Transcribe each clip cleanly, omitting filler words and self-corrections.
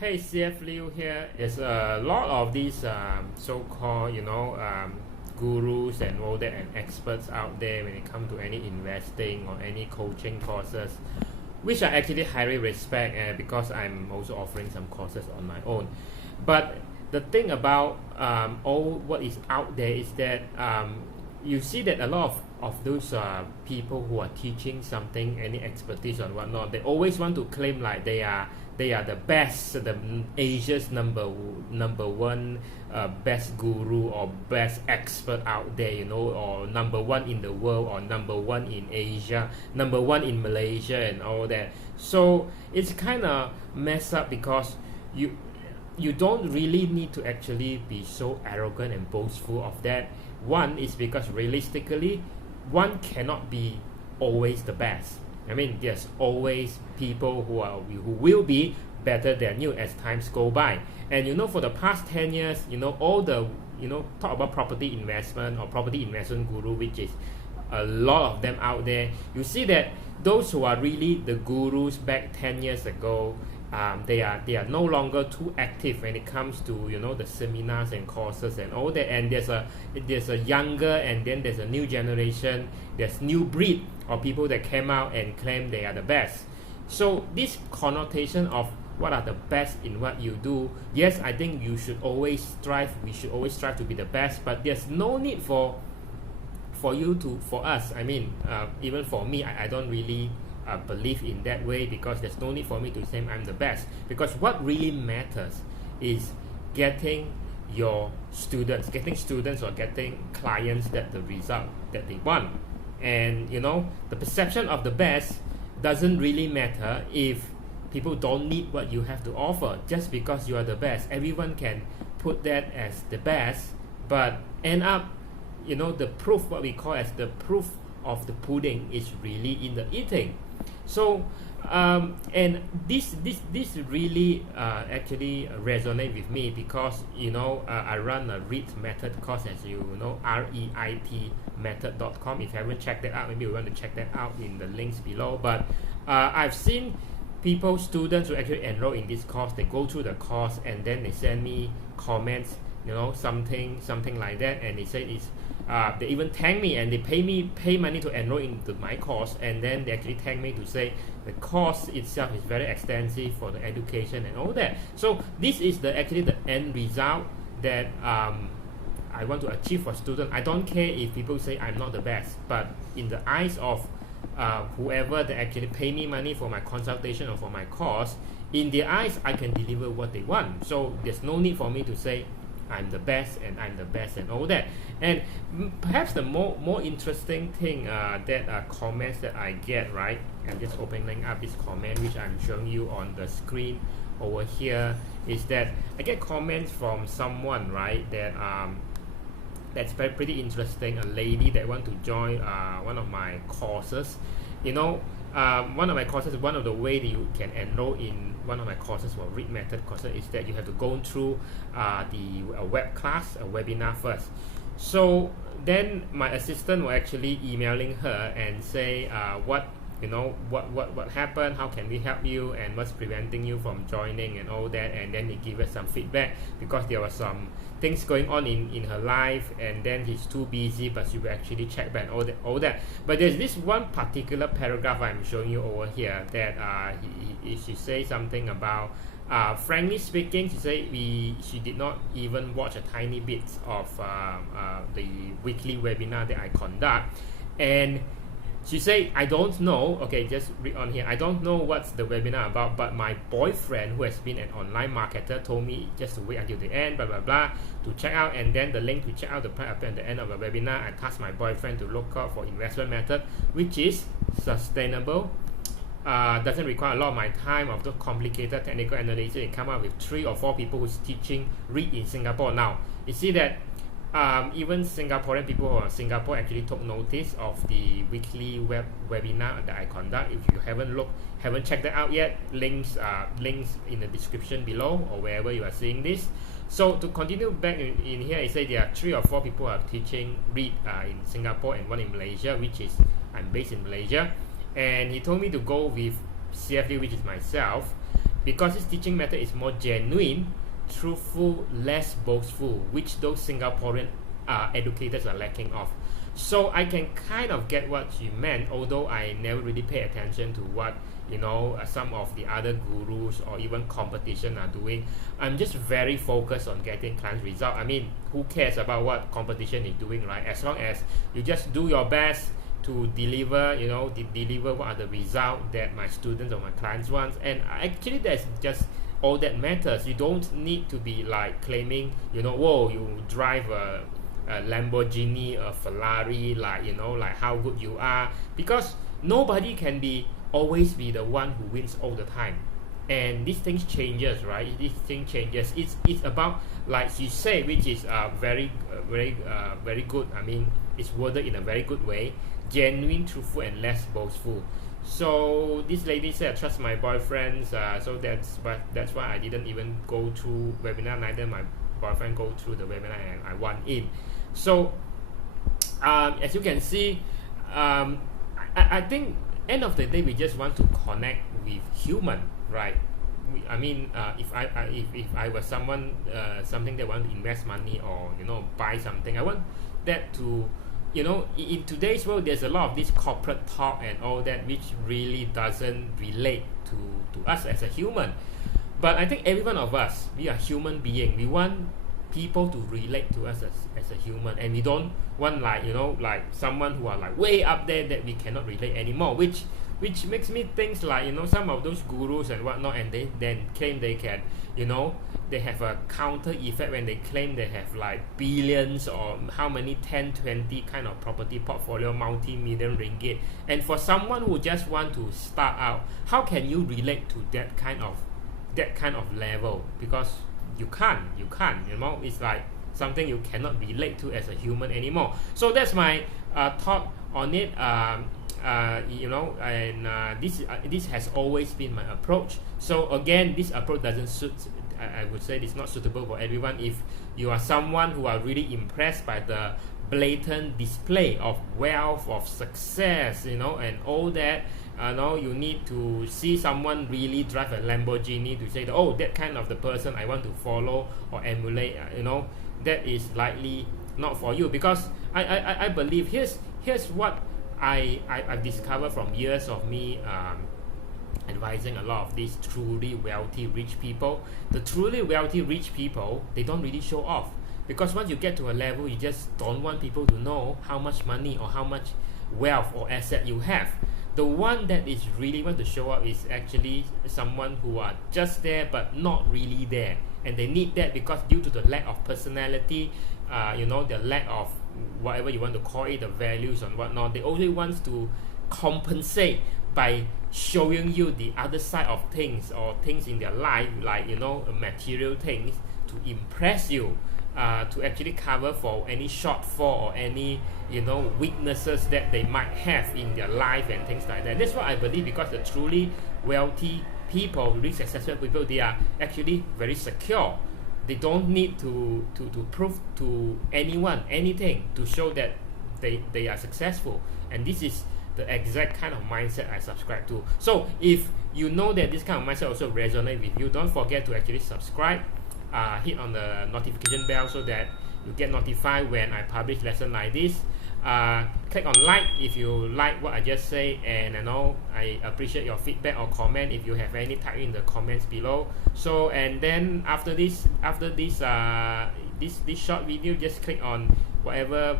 Hey, CFLieu here. There's a lot of these so-called, gurus and all that and experts out there when it comes to any investing or any coaching courses, which I actually highly respect because I'm also offering some courses on my own. But the thing about all what is out there is that you see that a lot of those people who are teaching something, any expertise or whatnot, they always want to claim like they are the best, the Asia's number one best guru or best expert out there, or number one in the world, or number one in Asia, number one in Malaysia, and all that. So it's kind of messed up because you don't really need to actually be so arrogant and boastful of that. One is because realistically, one cannot be always the best. I mean, there's always people who will be better than you as times go by. And for the past 10 years, all the talk about property investment or property investment guru, which is a lot of them out there. You see that those who are really the gurus back 10 years ago, they are no longer too active when it comes to the seminars and courses and all that. And there's a younger, and then there's a new generation, there's new breed of people that came out and claim they are the best. So this connotation of what are the best in what you do, yes, I think we should always strive to be the best, but there's no need for us, I mean, even for me, I don't really believe in that way, because there's no need for me to say I'm the best. Because what really matters is getting students or getting clients that the result that they want. And the perception of the best doesn't really matter if people don't need what you have to offer. Just because you are the best, everyone can put that as the best, but end up the proof, what we call as the proof of the pudding, is really in the eating. So and this really actually resonate with me, because I run a REIT method course, as REIT method.com. If you haven't checked that out, maybe we want to check that out in the links below. But I've seen students who actually enroll in this course, they go through the course and then they send me comments, something like that, and they say it's they even thank me, and they pay money to enroll into my course, and then they actually thank me to say the course itself is very extensive for the education and all that. So this is actually the end result that I want to achieve for students. I don't care if people say I'm not the best, but in the eyes of whoever that actually pay me money for my consultation or for my course, in their eyes I can deliver what they want. So there's no need for me to say I'm the best and all that. And perhaps the more interesting thing that comments that I get, right? I'm just opening up this comment which I'm showing you on the screen over here, is that I get comments from someone, right, that that's pretty interesting. A lady that want to join one of my courses. One of my courses, one of the way that you can enroll in one of my courses for REIT method courses is that you have to go through the web class, a webinar first. So then my assistant will actually emailing her and say what happened, how can we help you, and what's preventing you from joining and all that. And then they give us some feedback, because there was some things going on in her life, and then he's too busy, but she will actually check back and all that. But there's this one particular paragraph I'm showing you over here that she says something about frankly speaking, she said she did not even watch a tiny bit of the weekly webinar that I conduct, and she said, I don't know, okay, just read on here, I don't know what's the webinar about, but my boyfriend, who has been an online marketer, told me just to wait until the end, blah, blah, blah, to check out. And then the link to check out the plan appeared at the end of the webinar. I tasked my boyfriend to look out for investment method, which is sustainable, doesn't require a lot of my time of the complicated technical analysis. It come up with 3 or 4 people who's teaching REIT in Singapore. Now, you see that even Singaporean people who are in Singapore actually took notice of the weekly webinar that I conduct. If you haven't checked that out yet, links in the description below or wherever you are seeing this. So to continue back in here, I say there are 3 or 4 people who are teaching REIT in Singapore and one in Malaysia, which is I'm based in Malaysia. And he told me to go with CFLieu, which is myself. because this teaching method is more genuine, truthful, less boastful, which those Singaporean educators are lacking of. So I can kind of get what she meant, although I never really pay attention to what some of the other gurus or even competition are doing. I'm just very focused on getting client result. I mean, who cares about what competition is doing, right? As long as you just do your best to deliver, deliver what are the results that my students or my clients want. And actually, that's just all that matters. You don't need to be like claiming, whoa, you drive a Lamborghini, a Ferrari, like how good you are, because nobody can always be the one who wins all the time. And these things changes, right? This thing changes. It's about, like she said, which is very good. I mean, it's worded in a very good way: genuine, truthful, and less boastful. So this lady said, trust my boyfriends. So that's why I didn't even go through webinar. Neither my boyfriend go through the webinar, and I won in. So as you can see, I think end of the day we just want to connect with human, right? If I was someone something that want to invest money or buy something, I want that to in today's world there's a lot of this corporate talk and all that which really doesn't relate to us as a human. But I think every one of us, we are human being. We want people to relate to us as a human, and we don't want like someone who are like way up there that we cannot relate anymore, which makes me think like some of those gurus and whatnot, and they then claim they can they have a counter effect when they claim they have like billions or how many 10, 20 kind of property portfolio, multi-million ringgit. And for someone who just want to start out, how can you relate to that kind of level? Because you can't, it's like something you cannot relate to as a human anymore. So that's my thought on it. This has always been my approach. So again, this approach doesn't suit, I would say it's not suitable for everyone. If you are someone who are really impressed by the blatant display of wealth, of success, and all that, you need to see someone really drive a Lamborghini to say that, oh, that kind of the person I want to follow or emulate. That is likely not for you, because I believe here's what I've discovered from years of me advising a lot of these truly wealthy rich people. The truly wealthy rich people, they don't really show off, because once you get to a level, you just don't want people to know how much money or how much wealth or asset you have. The one that is really want to show up is actually someone who are just there but not really there, and they need that because due to the lack of personality, the lack of whatever you want to call it, the values and whatnot, they only want to compensate by showing you the other side of things or things in their life, like material things, to impress you, to actually cover for any shortfall or any weaknesses that they might have in their life and things like that. That's what I believe, because the truly wealthy people, really successful people, they are actually very secure. They don't need to prove to anyone anything to show that they are successful. And this is the exact kind of mindset I subscribe to. So if you know that this kind of mindset also resonates with you, don't forget to actually subscribe, hit on the notification bell so that you get notified when I publish lesson like this. Click on like if you like what I just say, and I appreciate your feedback or comment. If you have any, type in the comments below. So, and then after this short video, just click on whatever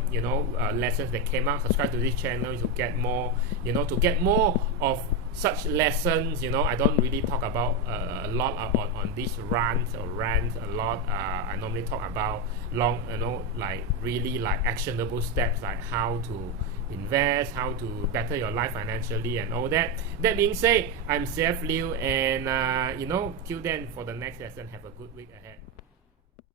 lessons that came out. Subscribe to this channel to get more, to get more of such lessons. I don't really talk about a lot on this rants a lot. I normally talk about long, like really like actionable steps, like how to invest, how to better your life financially and all that. That being said, I'm CFlieu, and till then, for the next lesson, have a good week ahead.